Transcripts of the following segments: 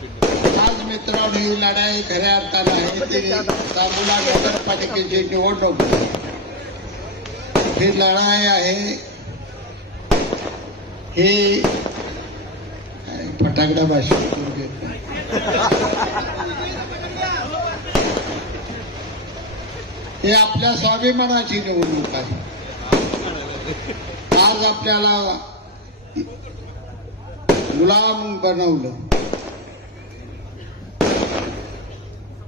आज मित्रांनो ही लढाई खऱ्या अर्थानं आहे ती सांगोला नगरपालिकेची निवडणूक. ही लढाई आहे ही फटाकडा भाषा हे नाही. आपल्या स्वाभिमानाची निवडणूक आहे. आज आपल्याला गुलाम बनवलं.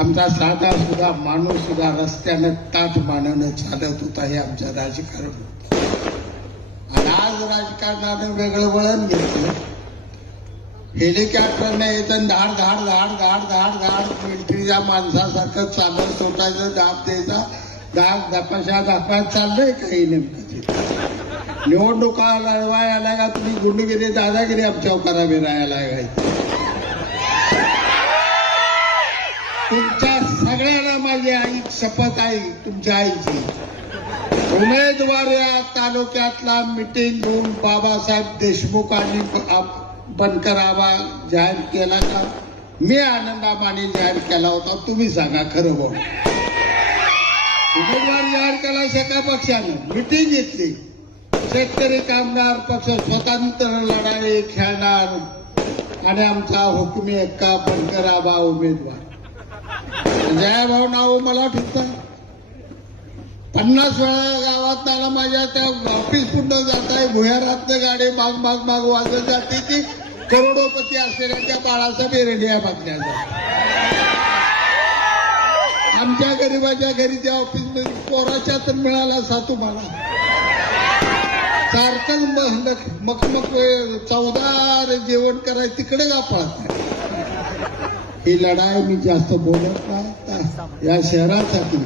आमचा साधा सुद्धा माणूस सुद्धा रस्त्यानं ताट मानानं चालत होता हे आमचं राजकारण होत. आणि आज राजकारणानं वेगळं वळण घेतलं. हेलिकॉप्टरने येतं धाड धाड धाड धाड धाड धाड मिलिटरीच्या माणसासारखं चालत सोडायचं दाब द्यायचा दाब दपाशा दाखवायला चाललंय काही नेमकं निवडणुका लढवायला का तुम्ही गुंडगिरी दादागिरी आमच्यावर करावी राहायला लागायची. तुमच्या सगळ्यांना माझी आई शपथ आहे तुमच्या आईची. उमेदवार या तालुक्यातला मिटिंग घेऊन बाबासाहेब देशमुख आणि बनकर आबा जाहीर केला का? मी आनंदाबाने जाहीर केला होता तुम्ही सांगा खरं बोल. उमेदवार जाहीर केला सगळ्या पक्षानं मिटिंग घेतली. शेतकरी कामगार पक्ष स्वतंत्र लढाई खेळणार. आणि आमचा हुकमी एक्का बनकर आबा उमेदवार. जयाभाऊ नाव मला ठिकतं पन्नास वेळा गावात आला माझ्या त्या ऑफिस पुढं जात आहे भुयारातनं गाडी माग माग माग वाजत जाते ती. करोडोपती असलेल्या त्या बाळासाहेब एरंडिया बघण्या आमच्या गरीबाच्या घरी त्या ऑफिसमध्ये पोराच्या तर मिळाला सातू मला सारखं मग मग चौदार जेवण करायचं तिकडे का पळत ही लढाई मी जास्त बोलत नाही. या शहरासाठी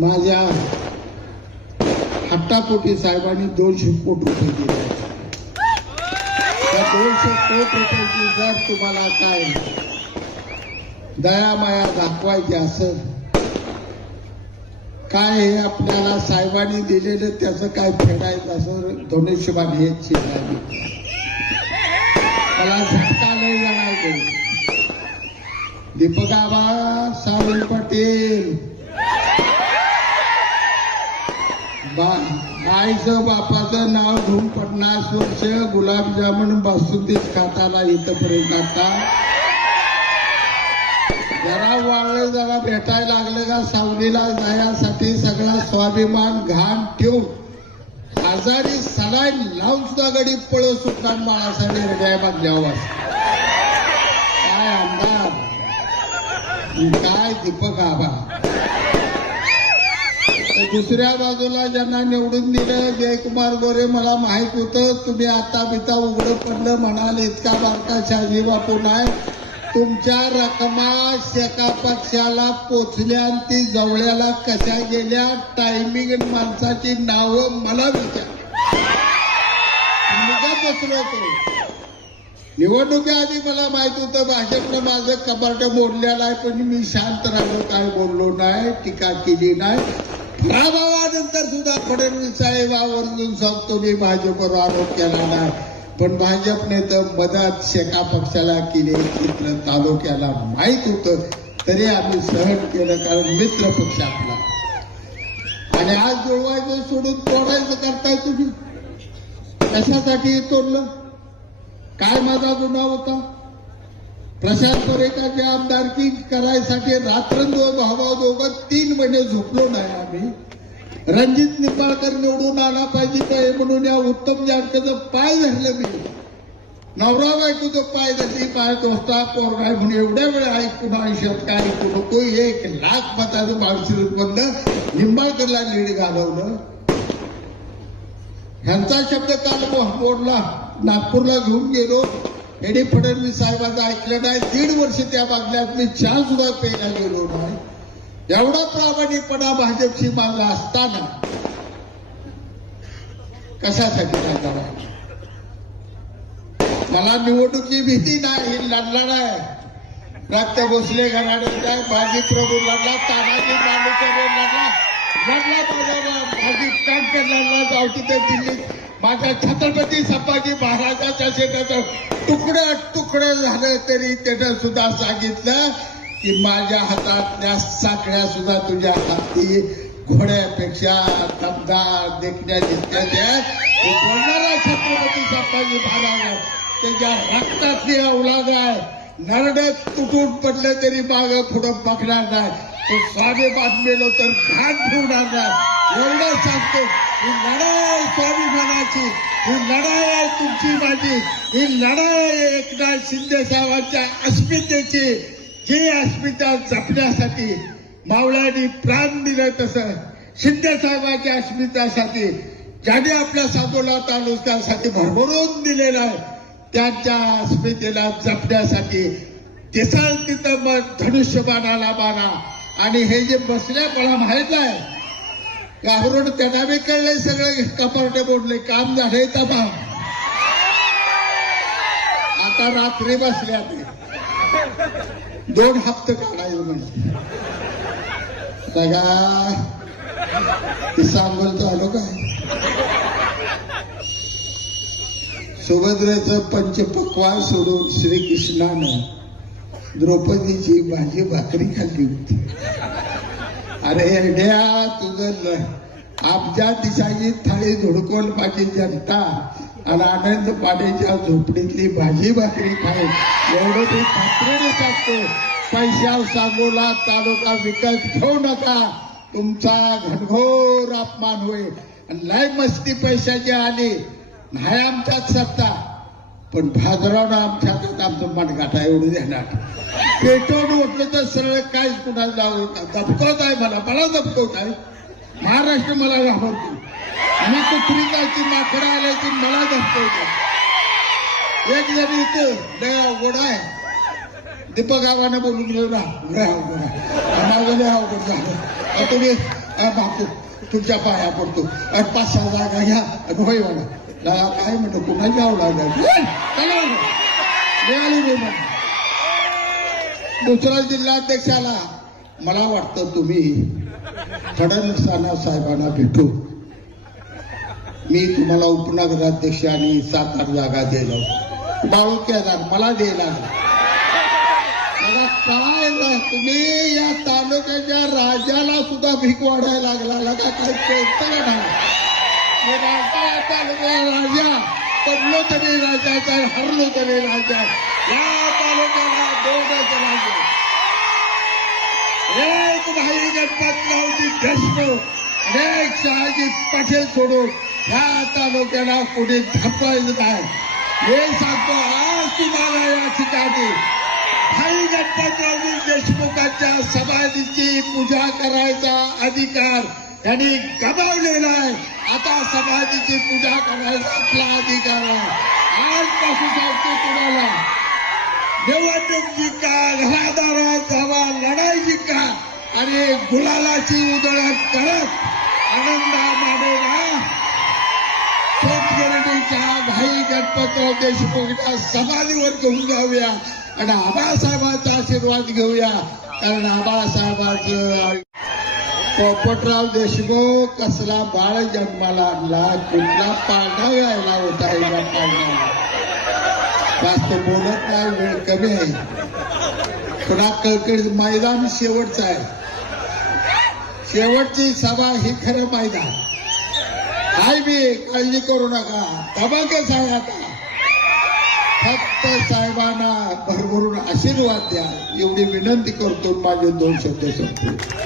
माझ्या हट्टापोटी साहेबांनी दोनशे कोटी रुपये दिले. त्या दोनशे कोटी रुपयाची जर तुम्हाला काय दयामाया दाखवायची असेल काय हे आपल्याला साहेबांनी दिलेलं त्याचं काय फेडायचं असं धोनेशिबान हेच चिन्ह मला झटका नाही जाणार दीपक आबा सावंत पाटील. आईचं बापाचं नाव घेऊन पन्नास वर्ष गुलाबजामुन बासुंदीच खाताला इथपर्यंत आता. जरा वाळलं जरा भेटायला लागलं का सावलीला जाण्यासाठी सगळा स्वाभिमान घाण ठेवून आजारी सलाईन लावून सुद्धा गडी पळ सुटणार बाळासाहेब हृदय बांधल्यावर. काय दीपक आबा? दुसऱ्या बाजूला ज्यांना निवडून दिलं जयकुमार गोरे मला माहीत होतं तुम्ही आता बिता उघड पडलं म्हणाल इतका बारका शाजी बापू नाही. तुमच्या रकमा शेका पक्षाला पोचल्या आणि ती जवळ्याला कशा गेल्या? टायमिंग माणसाची नावं मला विचार. मुगा बसलो होतो. निवडणुकीआधी मला माहीत होतं भाजपनं माझं कपाट मोडलेलं आहे पण मी शांत राहिलो काय बोललो नाही टीका केली नाही. पराभवानंतर सुद्धा फडणवीस साहेब आवर्जून सांगतो मी भाजपवर आरोप केला नाही. पण भाजपने तर मदत शेका पक्षाला केली मित्र तालुक्याला माहीत होतं. तरी आम्ही सहन केलं कारण मित्र पक्ष आपला. आणि आज जुळवायचं सोडून तोडायचं करताय तुम्ही. कशासाठी तोडलं? काय माझा गुन्हा होता? प्रशांत परेकाची आमदारकी करायसाठी रात्रंदिवस भावा दोघं तीन महिने झोपलो नाही आम्ही. रणजित निंबाळकर निवडून आला पाहिजे काय म्हणून या उत्तम जानकरचं पाय धरलं मी. नवरा बायकोचं पाय धरली पाय दोस्ता पोरगाय म्हणून एवढ्या वेळ ऐकून आयुष्यात काय ऐकू नको एक लाख मताचं माळशिरत उत्पन्न निंबाळकरला लीड घालवलं. ह्यांचा शब्द काल मोडला. नागपूरला घेऊन गेलो. एडी फडणवीस साहेबांचं ऐकलं नाही. दीड वर्ष त्या बागल्यात मी चहा सुद्धा प्यायला गेलो नाही. एवढा प्रामाणिकपणा भाजपशी मागला असताना. कशासाठी काय मला निवडणुकी भीती नाही ही लढला नाही. रक्त भोसले घराण्याचा बाजी प्रभू लढला तानाजी मालुसरे लढला. लढला माझा भाजी लढला जाऊ तिथे दिल्लीत. माझ्या छत्रपती संभाजी महाराजाच्या शेताचं तुकडं तुकडं झालं तरी त्यानं सुद्धा सांगितलं की माझ्या हातातल्या साखळ्या सुद्धा तुझ्या हाती घोड्यापेक्षा दमदार देखण्या दिसत्या त्या बोलणारा छत्रपती संभाजी महाराज त्याच्या रक्तातली अवलाद आहे नरड्यात तुटून पडले तरी माग पुढं बघणार नाही. तो स्वाभिमान मेलो तर घाण ठेवणार नाही. एवढं सांगतो ही लढाई स्वाभिमानाची ही लढाई आहे तुमची माझी ही लढाई एकनाथ शिंदे साहेबांच्या अस्मितेची जी अस्मिता जपण्यासाठी मावळ्यांनी प्राण दिलं तसं शिंदे साहेबांच्या अस्मितासाठी ज्याने आपल्या सातोला तालुक्यासाठी भरभरून दिलेला आहे त्यांच्या अस्मितेला जपण्यासाठी तिथं तिथं मग धनुष्यबाणाला बाणा. आणि हे जे बसल्या मला माहीत आहे घाबरून त्यांना बी कळले सगळे कपारटे बोलले काम झाले तपा आता रात्री बसल्या ते. दोन हप्ते काढायचे म्हणजे सगळा सांगोल झालो काय? सुभद्रेचं पंचपक्वान सोडून श्रीकृष्णानं द्रौपदीची भाजी भाकरी खाल्ली होती. अरे एरड्या तुझं ल- दिशाची थाळी धुडकोल माझी जनता आणि आनंद पाडेच्या झोपडीतली भाजी भाकरी खाय एवढं ते खात्रीने सांगतो पैशा सांगोला तालुका विकत घेऊ नका. तुमचा घनघोर अपमान होईल. आणि लय मस्ती पैशाची आली नाही आमच्यात सत्ता. पण भाजरावनं आमच्या हातात आमचं मनगाठा एवढं देणार. पेटवून उठलं तर सरळ काहीच कुणाला जाऊ दबकवत आहे मला मला दबकवत आहे. महाराष्ट्र मला घाबरतो. मी कुठली काय ती माकडं आल्याची मला दबकवतो एक जण इथं लय अवघड आहे. दीपक गावानं बोलून गेलो ना लय अवघड आहे. माझं लय अवघड झालं. तुम्ही बापू तुमच्या पाया पडतो. आणि पाच सहा जागा घ्या आणि होय बघा ला- काय म्हणतो कुणाची आवडा मिळाली दुसरा जिल्हाध्यक्ष आला मला वाटतं तुम्ही फडणवीसांना साहेबांना भेटू मी तुम्हाला उपनगराध्यक्ष आणि सात आठ जागा दिलो बाळू मला द्यायला काय तुम्ही या तालुक्याच्या राजाला सुद्धा भीक वाढायला लागला का काय कळतं का नाही राजा या राजा पडलो तरी हरलो तरी राजा या तालुक्याला दोघांचा राजा एक एक शहाजी पटेल सोडून ह्या तालुक्याला कोणी धपायचं नाही हे सांगतो आज तुम्हाला या ठिकाणी भाई गणपतरावजी देशमुखांच्या समाधीची पूजा करायचा अधिकार त्यांनी गमावलेला आहे. आता समाधीची पूजा करायचा आपला अधिकार आहे. आजपासून सांगतो तुम्हाला निवडणूक जिंका घरादारात जावा लढाई जिंका आणि गुलालाची उधळण करत आनंदा मानेला शेतकऱ्यांच्या भाई गणपतराव देशमुखच्या समाधीवर घेऊन जाऊया. आणि आबासाहेबांचा आशीर्वाद घेऊया. कारण आबासाहेबांचं पोपटराव देशमुख कसला बाळ जन्माला आणला कुठला पाळणा यायला होता या पाळण्याला जास्त बोलत नाही वेळ कमी आहे. पुन्हा कळकळी मैदान शेवटचं आहे. शेवटची सभा ही खरं मैदान. काय बी काळजी करू नका. धमाकच आहे आता. फक्त साहेबांना भरभरून आशीर्वाद द्या. एवढी विनंती करतो माझे दोन शब्द संपले